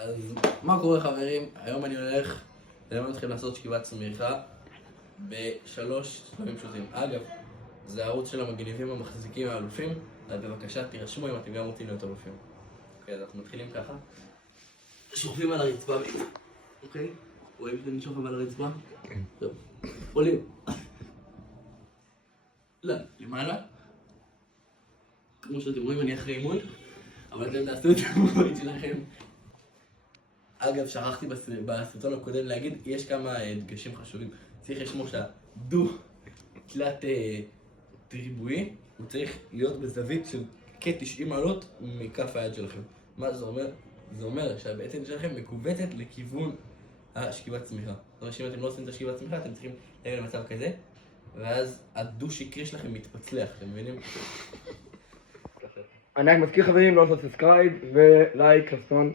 אז מה קורה חברים? היום אני הולך ללמד אתכם לעשות שכיבת צמיחה בשלוש שלבים פשוטים. אגב, זה הערוץ של המגניבים המחזיקים האלופים, אז בבקשה תירשמו אם אתם גם רוצים להיות אלופים. אוקיי, אז אנחנו מתחילים ככה. שוכבים על הרצפה, אוקיי? רואים שאתם נשוכב על הרצפה? כן. טוב. עולים. לא, למעלה. כמו שאתם רואים אני אחרי אימון, אבל אתם תעשו את המובית שלכם. אגב, שכחתי בסרטון הקודם להגיד, יש כמה דגשים חשובים. צריך לשמור שהדו תלת ריבועי, הוא צריך להיות בזווית של כ-90 מעלות מכף היד שלכם. מה זה אומר? זה אומר שהבטן שלכם מקובצת לכיוון השכיבת צמיחה. זאת אומרת שאם אתם לא עושים את השכיבת צמיחה, אתם צריכים להגיע למצב כזה, ואז הדו שקרי שלכם מתפצלח, אתם מבינים? אני רק מזכיר חברים לא לעשות סאבסקרייב ולייק, כפתון.